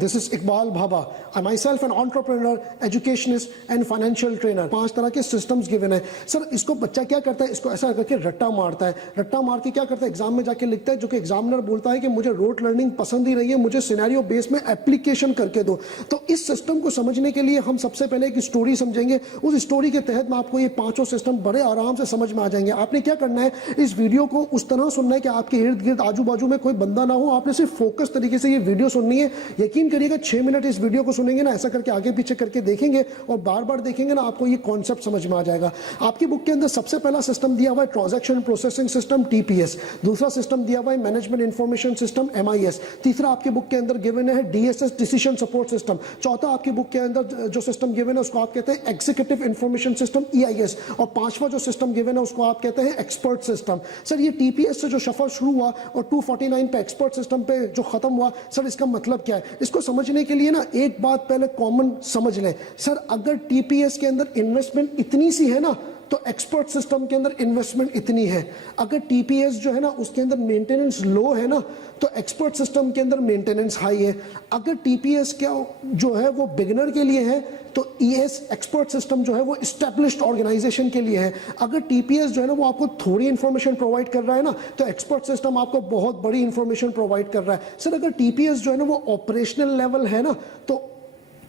This is Iqbal Bhaba. I myself an entrepreneur, educationist and financial trainer. 5 तरह के systems given है. Sir इसको बच्चा क्या करता है, इसको ऐसा करके रट्टा मारता है. रट्टा मार के क्या करता है, एग्जाम में जाके लिखता है, जो कि एग्जामिनर बोलता है कि मुझे रोट लर्निंग पसंद ही नहीं है, मुझे सिनेरियो बेस में एप्लीकेशन करके दो. तो इस सिस्टम को समझने के लिए हम सबसे पहले एक स्टोरी समझेंगे. उस स्टोरी के तहत मैं आपको ये 5 सिस्टम बड़े आराम से समझ में आ जाएंगे. आपने क्या करना है, इस वीडियो को उस तरह सुनना है कि आपके इर्द गिर्द आजू बाजू में कोई बंदा ना हो. आपने सिर्फ फोकस तरीके से ये वीडियो सुननी है. यकीन करिएगा 6 मिनट इस वीडियो को सुनेंगे ना, ऐसा करके आगे पीछे करके देखेंगे और बार बार देखेंगे ना, आपको ये कॉन्सेप्ट समझ में आ जाएगा. आपकी बुक के अंदर सबसे पहला सिस्टम दिया हुआ है ट्रांजैक्शन प्रोसेसिंग सिस्टम TPS. दूसरा सिस्टम दिया हुआ है मैनेजमेंट इंफॉर्मेशन सिस्टम MIS. तीसरा आपकी बुक के अंदर गिवन है DSS डिसीजन सपोर्ट सिस्टम. चौथा आपकी बुक के अंदर जो सिस्टम गिवन है उसको आप कहते हैं एग्जीक्यूटिव इंफॉर्मेशन सिस्टम EIS. और पांचवा जो सिस्टम गिवन है उसको आप कहते हैं एक्सपर्ट सिस्टम. सर ये TPS से जो सफर शुरू हुआ और 249 पे एक्सपर्ट सिस्टम पे जो खत्म हुआ, सर इसका मतलब क्या है, इसको समझने के लिए ना एक बात पहले कॉमन समझ लें. सर अगर TPS के अंदर इन्वेस्टमेंट इतनी सी है ना, तो एक्सपर्ट सिस्टम के अंदर इन्वेस्टमेंट इतनी है. अगर TPS जो है ना उसके अंदर मेंटेनेंस लो है ना, तो एक्सपर्ट सिस्टम के अंदर मेंटेनेंस हाई है. अगर TPS क्या जो है वो बिगिनर के लिए है, तो ES एक्सपर्ट सिस्टम जो है वो एस्टैब्लिश्ड ऑर्गेनाइजेशन के लिए है. अगर TPS जो है ना वो आपको थोड़ी इंफॉर्मेशन प्रोवाइड कर रहा है ना, तो एक्सपर्ट सिस्टम आपको बहुत बड़ी इंफॉर्मेशन प्रोवाइड कर रहा है. सर अगर TPS जो है ना वो ऑपरेशनल लेवल है ना, तो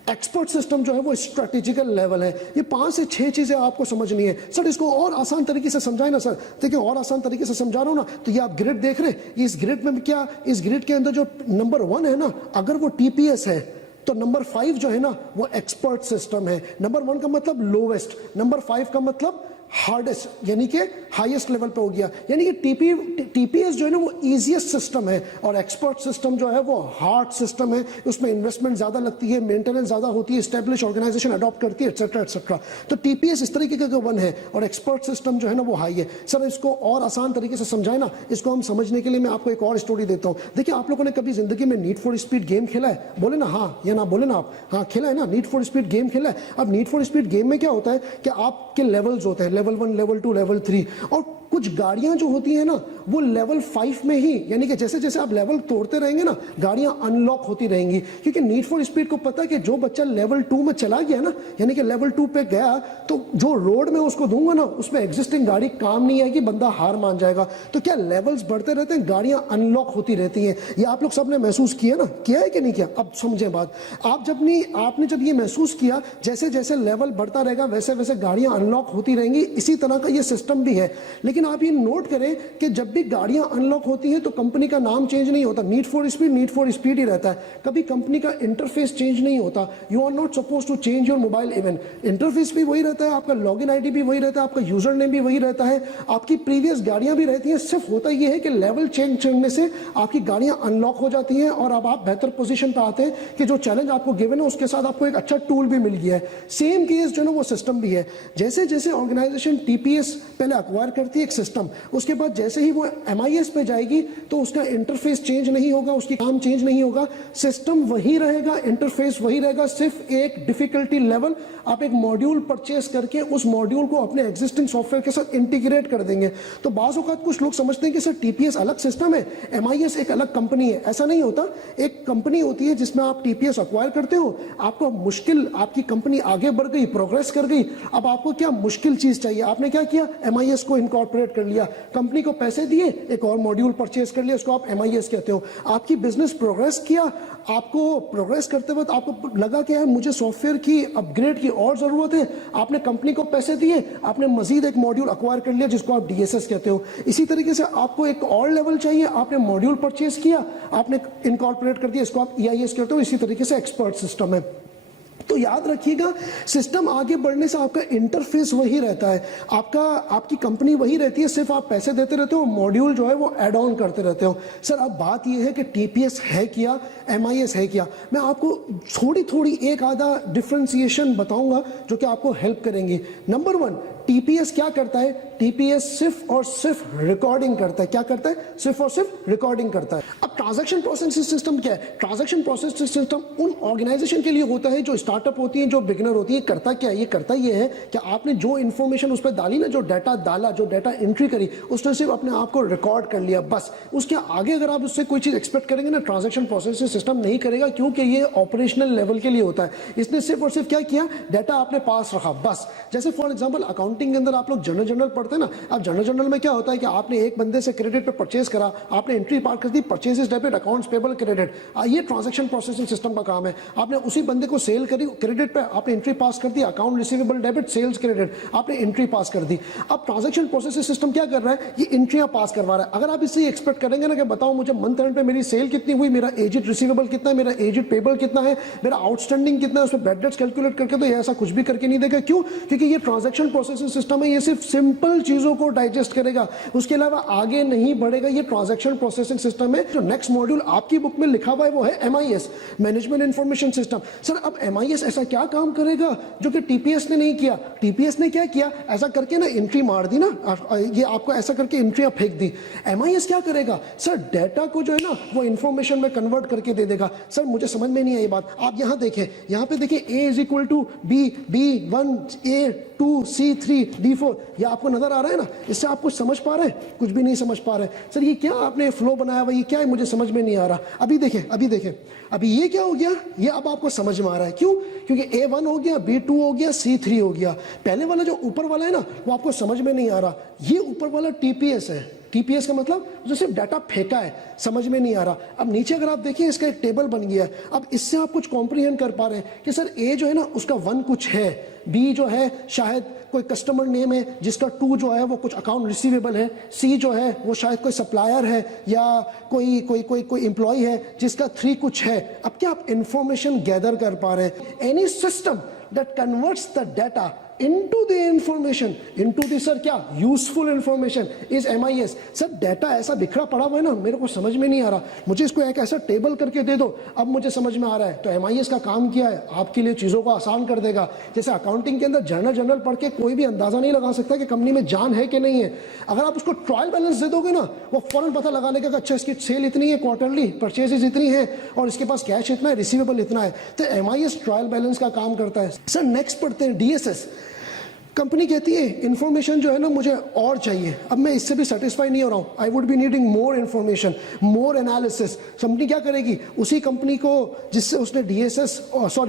एक्सपर्ट सिस्टम जो है वो स्ट्रेटेजिकल लेवल है. ये 5 से 6 चीजें आपको समझनी है. सर इसको और आसान तरीके से समझाए ना. सर देखिए और आसान तरीके से समझा रहा हूं ना, तो ये आप ग्रिड देख रहे हैं, इस ग्रिड में क्या, इस ग्रिड के अंदर जो नंबर 1 है ना, अगर वो TPS है, तो नंबर 5 जो है ना वो एक्सपर्ट सिस्टम है. नंबर 1 का मतलब लोवेस्ट, नंबर 5 का मतलब हार्डेस्ट, यानी कि हाईएस्ट लेवल पे हो गया. यानी कि TPS जो है ना वो इजीएस्ट सिस्टम है और एक्सपर्ट सिस्टम जो है वो हार्ड सिस्टम है. उसमें इन्वेस्टमेंट ज्यादा लगती है, मेंटेनेंस ज्यादा होती है, एस्टेब्लिश ऑर्गेनाइजेशन अडॉप्ट करती है, एक्सेट्रा एक्सेट्रा. तो TPS इस तरीके का 1 है और एक्सपर्ट सिस्टम जो है ना वो हाई है. सर इसको और आसान तरीके से समझाए ना, इसको हम समझने के लिए मैं आपको एक और स्टोरी देता हूँ. देखिए आप लोगों ने कभी जिंदगी में नीड फॉर स्पीड गेम खेला है? बोले ना हाँ या ना, बोले ना आप हाँ खेला है ना, नीड फॉर स्पीड गेम खेला है. अब नीड फॉर स्पीड गेम में क्या होता है कि आपके लेवल्स होते हैं, लेवल 1, लेवल 2, लेवल 3, और कुछ गाड़ियां जो होती है ना वो लेवल 5 में ही, यानी कि जैसे जैसे आप लेवल तोड़ते रहेंगे ना, गाड़ियां अनलॉक होती रहेंगी. क्योंकि नीड फॉर स्पीड को पता है कि जो बच्चा लेवल 2 में चला गया ना, यानी कि लेवल 2 पे गया, तो जो रोड में उसको दूंगा ना उसमें एग्जिस्टिंग गाड़ी काम नहीं आएगी, बंदा हार मान जाएगा. तो क्या लेवल्स बढ़ते रहते हैं, गाड़ियां अनलॉक होती रहती हैं. ये आप लोग सबने महसूस किया ना, किया है कि नहीं किया? अब समझे बात. आपने जब ये महसूस किया, जैसे जैसे लेवल बढ़ता रहेगा वैसे वैसे गाड़ियां अनलॉक होती रहेंगी. इसी तरह का ये सिस्टम भी है. लेकिन आप ये नोट करें कि जब भी गाड़ियां अनलॉक होती हैं तो कंपनी का नाम चेंज नहीं होता. नीड फॉर स्पीड ही रहता है. कभी कंपनी का इंटरफेस चेंज नहीं होता. You are not suppose to change your mobile. Even interface भी वही रहता है, आपका लॉगिन आईडी भी वही रहता है, आपका यूजर नेम भी वही रहता है, आपकी प्रीवियस गाड़ियां भी रहती हैं. सिर्फ होता यह है कि लेवल चेंज करने से आपकी गाड़ियां अनलॉक हो जाती हैं और अब आप बेहतर पोजीशन पर आते हैं कि जो चैलेंज आपको गिवन है उसके साथ आपको एक अच्छा टूल भी मिल गया है. सेम केस जो है वो सिस्टम भी है. जैसे जैसे ऑर्गेनाइजेशन TPS पहले अक्वायर करती है एक सिस्टम, उसके बाद जैसे ही वो MIS पे जाएगी तो उसका इंटरफेस चेंज नहीं होगा, उसकी काम चेंज नहीं होगा, सिस्टम वही रहेगा, इंटरफेस वही रहेगा. सिर्फ एक डिफिकल्टी लेवल, आप एक मॉड्यूल परचेस करके उस मॉड्यूल को अपने एग्जिस्टिंग सॉफ्टवेयर के साथ इंटीग्रेट कर देंगे. तो बाज़ औक़ात कुछ लोग समझते हैं कि सर TPS अलग सिस्टम है, MIS एक अलग कंपनी है. ऐसा नहीं होता. एक कंपनी होती है जिसमें आप TPS अक्वायर करते हो, आपको मुश्किल, आपकी कंपनी आगे बढ़ गई, प्रोग्रेस कर गई, अब आपको क्या मुश्किल चीज चाहिए, आपने क्या किया, MIS को इनकॉर्पोरेट कर लिया, कंपनी को पैसे दिए, एक और मॉड्यूल परचेस कर लिया, उसको आप MIS कहते हो. आपकी बिजनेस प्रोग्रेस किया, आपको प्रोग्रेस करते वक्त आपको लगा कि यार मुझे सॉफ्टवेयर की अपग्रेड की और जरूरत है, आपने कंपनी को पैसे दिए, आपने मजीद एक मॉड्यूल अक्वायर कर लिया जिसको आप DSS कहते हो. इसी तरीके से आपको एक और लेवल चाहिए, आपने मॉड्यूल परचेस किया, आपने इनकॉर्पोरेट कर दिया, इसको आप EIS कहते हो. इसी तरीके से एक्सपर्ट सिस्टम है. तो याद रखिएगा, सिस्टम आगे बढ़ने से आपका इंटरफेस वही रहता है, आपकी कंपनी वही रहती है, सिर्फ आप पैसे देते रहते हो, मॉड्यूल जो है वो ऐड ऑन करते रहते हो. सर अब बात यह है कि TPS है क्या, MIS है क्या. मैं आपको थोड़ी थोड़ी एक आधा डिफ्रेंसिएशन बताऊंगा जो कि आपको हेल्प करेंगे. नंबर 1, टीपीएस क्या करता है? टीपीएस सिर्फ और सिर्फ रिकॉर्डिंग करता है। क्या करता है? सिर्फ और सिर्फ रिकॉर्डिंग करता है। अब ट्रांजैक्शन प्रोसेसिंग सिस्टम क्या है? ट्रांजैक्शन प्रोसेसिंग सिस्टम उन ऑर्गेनाइजेशन के लिए होता है जो स्टार्टअप होती है, जो बिगिनर होती है। करता क्या है? ये करता ये है कि आपने जो इंफॉर्मेशन उस पर डाली ना, जो डाटा डाला, जो डाटा एंट्री करी, उसने सिर्फ अपने आप को रिकॉर्ड कर लिया, बस। उसके आगे अगर आप उससे कोई चीज एक्सपेक्ट करेंगे ना, ट्रांजैक्शन प्रोसेसिंग सिस्टम नहीं करेगा, क्योंकि ये ऑपरेशनल लेवल के लिए होता है। इसने सिर्फ और सिर्फ क्या किया? डाटा आपने पास रखा, बस। जैसे फॉर एग्जांपल अकाउंटिंग के अंदर आप लोग जनरल पढ़ते हैं ना। अब जनरल में क्या होता है कि आपने एक बंदे से क्रेडिट पे परचेज करा, आपने एंट्री पार कर दी, purchases debit, accounts payable credit. ये ट्रांजैक्शन प्रोसेसिंग सिस्टम का काम है। आपने उसी बंदे को सेल करी, क्रेडिट पे आपने एंट्री पास कर दी, account receivable debit, sales credit, आपने एंट्री पास कर दी। अब ट्रांजैक्शन प्रोसेसिंग सिस्टम क्या कर रहा है? ये एंट्रियां पास करवा रहा है। अगर आप इससे एक्सपेक्ट करेंगे ना कि बताओ मुझे मंथ एंड पे मेरी सेल कितनी हुई, मेरा एजेड रिसीवेबल कितना है, मेरा एजेड पेबल कितना है, मेरा आउटस्टैंडिंग कितना है, उसमें बैड डेट्स कैलकुलेट करके, तो ये ऐसा कुछ भी करके नहीं देगा। क्यों? क्योंकि ये ट्रांजैक्शन प्रोसेसिंग सिस्टम है, ये सिर्फ सिंपल चीजों को डाइजेस्ट करेगा, उसके अलावा आगे नहीं बढ़ेगा। ये ट्रांजैक्शन प्रोसेसिंग सिस्टम है। जो नेक्स्ट मॉड्यूल आपकी बुक में लिखा हुआ है वो है MIS, management information system. Sir अब एमआईएस ऐसा क्या काम करेगा जो कि टीपीएस ने नहीं किया? टीपीएस ने क्या किया? ऐसा करके ना एंट्री मार दी ना, ये आपको ऐसा करके एंट्रियां फेंक दी। एमआईएस क्या करेगा? सर डाटा को जो है ना वो इंफॉर्मेशन में कन्वर्ट करके दे देगा। सर मुझे समझ में नहीं आई ये बात। आप यहां देखें, यहां पे देखिए A is equal to B, B1, A2, C3, D4, ये आपको नजर आ रहा है ना? इससे आप कुछ समझ पा रहे हैं? कुछ भी नहीं समझ पा रहे। सर ये क्या आपने फ्लो बनाया हुआ, ये क्या है? मुझे समझ में नहीं आ रहा। अभी देखें, अभी ये क्या हो गया? ये अब आपको समझ में आ रहा है। क्यों? क्योंकि A1 हो गया, B2 हो गया, C3 हो गया। पहले वाला जो ऊपर वाला है ना, वो आपको समझ में नहीं आ रहा। ये ऊपर वाला टीपीएस है। टीपीएस का मतलब जो सिर्फ डाटा फेंका है, समझ में नहीं आ रहा। अब नीचे अगर आप देखिए, इसका एक टेबल बन गया है। अब इससे आप कुछ कॉम्प्रिहेंड कर पा रहे हैं कि सर ए जो है ना उसका 1 कुछ है, बी जो है शायद कोई कस्टमर नेम है जिसका 2 जो है वो कुछ अकाउंट रिसीवेबल है, सी जो है वो शायद कोई सप्लायर है या कोई एम्प्लॉय है जिसका 3 कुछ है। अब क्या आप इंफॉर्मेशन गैदर कर पा रहे हैं? Any system that converts the data into the information, into the sir क्या useful information is MIS। Sir data ऐसा बिखरा पड़ा हुआ है ना, मेरे को समझ में नहीं आ रहा, मुझे इसको एक ऐसा टेबल करके दे दो, अब मुझे समझ में आ रहा है। तो MIS का काम किया है, आपके लिए चीजों को आसान कर देगा। जैसे अकाउंटिंग के अंदर जर्नल पढ़ के कोई भी अंदाजा नहीं लगा सकता कि कंपनी में जान है कि नहीं है। अगर आप उसको ट्रायल बैलेंस दे दोगे ना, वो फौरन पता लगा लेगा कि अच्छा इसकी सेल इतनी है, क्वार्टरली परचेजेस इतनी है और इसके पास कैश इतना है, रिसीवेबल इतना है। तो MIS ट्रायल बैलेंस का काम करता है। सर नेक्स्ट पढ़ते हैं DSS। कंपनी कहती है इंफॉर्मेशन जो है ना मुझे और चाहिए, अब मैं इससे भी सेटिस्फाई नहीं हो रहा हूँ, I would be needing more information, more analysis. Company क्या करेगी? उसी कंपनी को जिससे उसने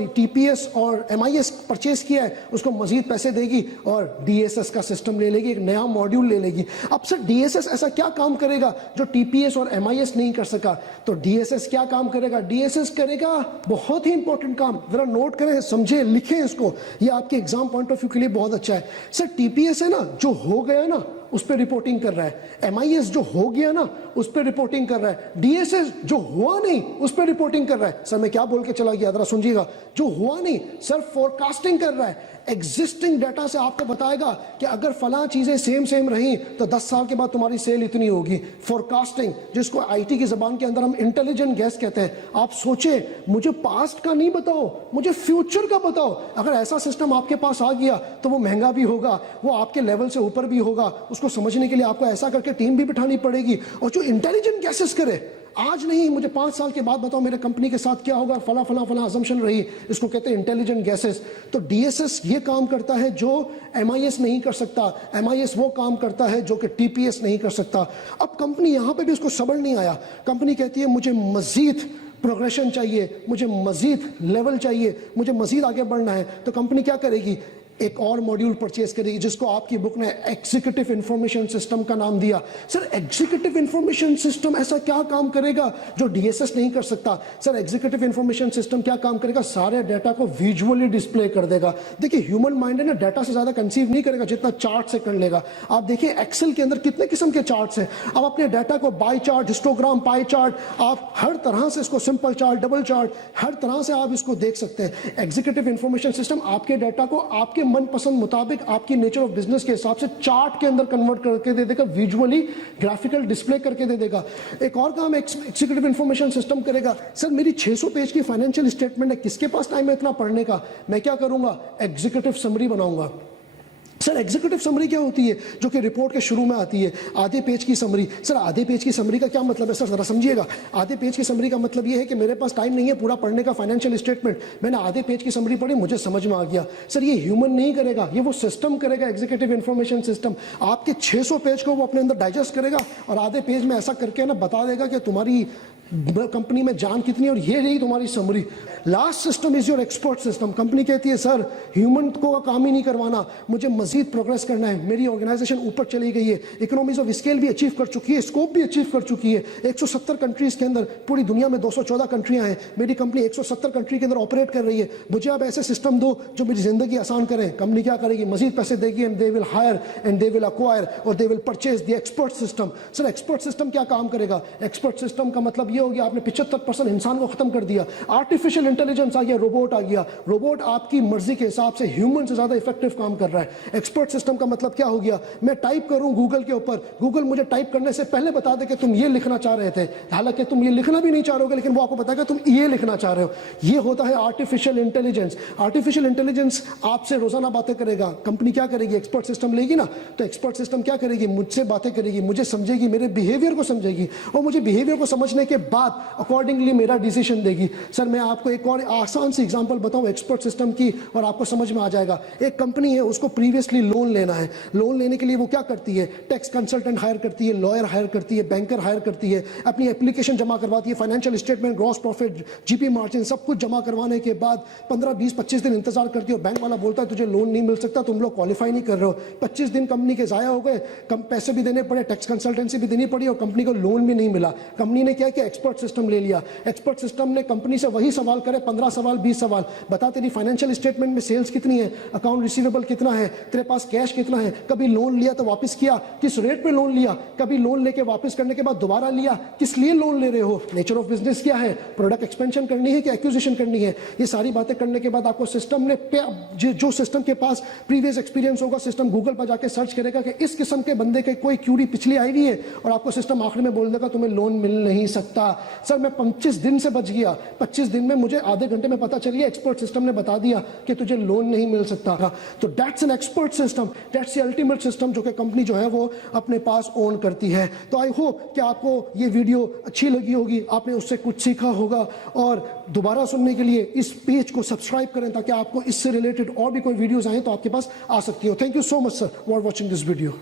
टीपीएस और MIS परचेज किया है उसको मजीद पैसे देगी और DSS का सिस्टम ले लेगी, एक नया मॉड्यूल ले लेगी। अब सर DSS ऐसा क्या काम करेगा जो TPS और MIS नहीं कर सका? तो DSS क्या काम करेगा? DSS करेगा बहुत ही इंपॉर्टेंट काम, जरा नोट करें, समझे, लिखें इसको, ये आपके एग्जाम पॉइंट ऑफ व्यू के लिए बहुत अच्छा है। सर टीपीएस है ना जो हो गया ना उस पर रिपोर्टिंग कर रहा है, MIS जो हो गया ना उस पर रिपोर्टिंग कर रहा है, DSS जो हुआ नहीं उस पर रिपोर्टिंग कर रहा है। सर मैं क्या बोल के चला गया, जरा सुनिएगा। जो हुआ नहीं सर फोरकास्टिंग कर रहा है, एग्जिस्टिंग डाटा से आपको बताएगा कि अगर फला चीजें सेम रही तो 10 साल के बाद तुम्हारी सेल इतनी होगी। फोरकास्टिंग, जिसको आईटी की जबान के अंदर हम इंटेलिजेंट गैस कहते हैं। आप सोचे, मुझे पास्ट का नहीं बताओ, मुझे फ्यूचर का बताओ। अगर ऐसा सिस्टम आपके पास आ गया तो वो महंगा भी होगा, वो आपके लेवल से ऊपर भी होगा। उसको समझने के लिए आपको ऐसा करके टीम भी बिठानी पड़ेगी। और जो इंटेलिजेंट गैसेस करे, आज नहीं मुझे 5 साल के बाद बताओ मेरे कंपनी के साथ क्या होगा, फला अजम्पशन रही, इसको कहते हैं इंटेलिजेंट गैसेस। तो DSS ये काम करता है जो MIS नहीं कर सकता, MIS वो काम करता है जो कि TPS नहीं कर सकता। अब कंपनी यहां पे भी उसको सब्र नहीं आया, कंपनी कहती है मुझे मजीद प्रोग्रेशन चाहिए, मुझे मजीद लेवल चाहिए, मुझे मजीद आगे बढ़ना है। तो कंपनी क्या करेगी? एक और मॉड्यूल परचेज करेगी जिसको आपकी बुक ने एग्जीक्यूटिव इंफॉर्मेशन सिस्टम का नाम दिया। सर एग्जीक्यूटिव इंफॉर्मेशन सिस्टम ऐसा क्या काम करेगा जो DSS नहीं कर सकता? सर एग्जीक्यूटिव इंफॉर्मेशन सिस्टम क्या काम करेगा? सारे डाटा को विजुअली डिस्प्ले कर देगा। देखिए ह्यूमन माइंड है ना, डाटा से ज्यादा कंसीव नहीं करेगा जितना चार्ट से कर लेगा। आप देखिए एक्सेल के अंदर कितने किस्म के चार्ट्स हैं। आप अपने डाटा को by chart, histogram, pie chart, आप हर तरह से इसको सिंपल चार्ट, डबल चार्ट, हर तरह से आप इसको देख सकते हैं। एग्जीक्यूटिव इंफॉर्मेशन सिस्टम आपके डाटा को आपके मनपसंद मुताबिक आपकी नेचर ऑफ बिजनेस के हिसाब से चार्ट के अंदर कन्वर्ट करके दे देगा, विजुअली ग्राफिकल डिस्प्ले करके दे देगा। एक और काम एग्जीक्यूटिव इंफॉर्मेशन सिस्टम करेगा। सर मेरी 600 पेज की फाइनेंशियल स्टेटमेंट है, किसके पास टाइम है इतना पढ़ने का? मैं क्या करूंगा? एग्जीक्यूटिव समरी बनाऊंगा। सर एग्जीक्यूटिव समरी क्या होती है, जो कि रिपोर्ट के शुरू में आती है, आधे पेज की समरी। सर आधे पेज की समरी का क्या मतलब है सर, जरा समझिएगा। आधे पेज की समरी का मतलब ये है कि मेरे पास टाइम नहीं है पूरा पढ़ने का फाइनेंशियल स्टेटमेंट, मैंने आधे पेज की समरी पढ़ी, मुझे समझ में आ गया। सर ये ह्यूमन नहीं करेगा, ये वो सिस्टम करेगा, एग्जीक्यूटिव इंफॉर्मेशन सिस्टम। आपके 600 पेज को वो अपने अंदर डाइजेस्ट करेगा और आधे पेज में ऐसा करके ना बता देगा कि तुम्हारी कंपनी में जान कितनी है और ये रही तुम्हारी summary. Last system is your expert system. Company कहती है सर ह्यूमन को काम ही नहीं करवाना, मुझे मजीद प्रोग्रेस करना है, मेरी ऑर्गेनाइजेशन ऊपर चली गई है, इकोनॉमीज ऑफ स्केल भी अचीव कर चुकी है, स्कोप भी अचीव कर चुकी है। 170 कंट्रीज के अंदर, पूरी दुनिया में 214 कंट्रियां हैं, मेरी कंपनी 170 कंट्री के अंदर ऑपरेट कर रही है। मुझे आप ऐसे सिस्टम दो जो मेरी जिंदगी आसान करें। कंपनी क्या करेगी, मजीद पैसे देगी and they will hire and they will acquire और they will purchase the expert system. Sir expert system क्या काम करेगा, एक्सपर्ट सिस्टम का मतलब ये हो गया आपने 75% इंसान को खत्म कर दिया, आर्टिफिशियल इंटेलिजेंस आ गया, रोबोट आ गया, रोबोट आपकी मर्जी के हिसाब से ह्यूमन से ज्यादा इफेक्टिव काम कर रहा है। एक्सपर्ट सिस्टम का मतलब क्या हो गया, मैं टाइप करूं गूगल के ऊपर, गूगल मुझे टाइप करने से पहले बता दे कि तुम ये लिखना चाह रहे थे, हालांकि तुम ये लिखना भी नहीं चाह रहे हो, लेकिन वो आपको बताएगा तुम ये लिखना चाह रहे हो। ये होता है आर्टिफिशियल इंटेलिजेंस। आर्टिफिशियल इंटेलिजेंस आपसे रोजाना बातें करेगा। कंपनी क्या करेगी, एक्सपर्ट सिस्टम लेगी ना, तो एक्सपर्ट सिस्टम क्या करेगी, मुझसे बातें करेगी, मुझे समझेगी, मेरे बिहेवियर को समझेगी और मुझे बिहेवियर को समझने के बाद अकॉर्डिंगली मेरा डिसीजन देगी। सर मैं आपको एक और आसान सी एग्जांपल बताऊं एक्सपर्ट सिस्टम की और आपको समझ में आ जाएगा। एक कंपनी है, उसको प्रीवियसली लोन लेना है, लोन लेने के लिए वो क्या करती है, टैक्स कंसल्टेंट हायर करती है, लॉयर हायर करती है, बैंकर हायर करती है, अपनी एप्लीकेशन जमा करवाती है, financial statement, gross profit, GP margin सब कुछ जमा करवाने के बाद 15, 20, 25 दिन इंतजार करती है और बैंक वाला बोलता है तुझे लोन नहीं मिल सकता, तुम लोग क्वालिफाई नहीं कर रहे हो। 25 दिन कंपनी के जाया हो गए, कम पैसे भी देने पड़े, टैक्स कंसल्टेंसी भी देनी पड़ी और कंपनी को लोन भी नहीं मिला। कंपनी ने क्या किया, एक्सपर्ट सिस्टम ले लिया। एक्सपर्ट सिस्टम ने कंपनी से वही सवाल करे, 15 सवाल, 20 सवाल, बता तेरी फाइनेंशियल स्टेटमेंट में सेल्स कितनी है, अकाउंट रिसीवेबल कितना है, तेरे पास कैश कितना है, कभी लोन लिया तो वापस किया, किस रेट पे लोन लिया, कभी लोन लेके वापस करने के बाद दोबारा लिया, किस लिए लोन ले रहे हो, नेचर ऑफ बिजनेस क्या है, प्रोडक्ट एक्सपेंशन करनी है कि एक्विजिशन करनी है। ये सारी बातें करने के बाद आपको सिस्टम ने जो सिस्टम के पास प्रीवियस एक्सपीरियंस होगा, सिस्टम गूगल पर जाके सर्च करेगा कि इस किस्म के बंदे के कोई क्यूरी पिछली आई हुई है और आपको सिस्टम आखिर में बोल देगा तुम्हें लोन मिल नहीं सकता। सर मैं 25 दिन से बच गया, 25 दिन में मुझे आधे घंटे में पता चल गया, एक्सपर्ट सिस्टम ने बता दिया कि तुझे लोन नहीं मिल सकता। तो that's an expert system, that's the ultimate system जो कि कंपनी जो है वो अपने पास ओन करती है। तो आई होप कि आपको ये वीडियो अच्छी लगी होगी, आपने उससे कुछ सीखा होगा और दोबारा सुनने के लिए इस पेज को सब्सक्राइब करें ताकि आपको इससे रिलेटेड और भी कोई वीडियोस आए तो आपके पास आ सकती हो। Thank you so much sir for watching this video.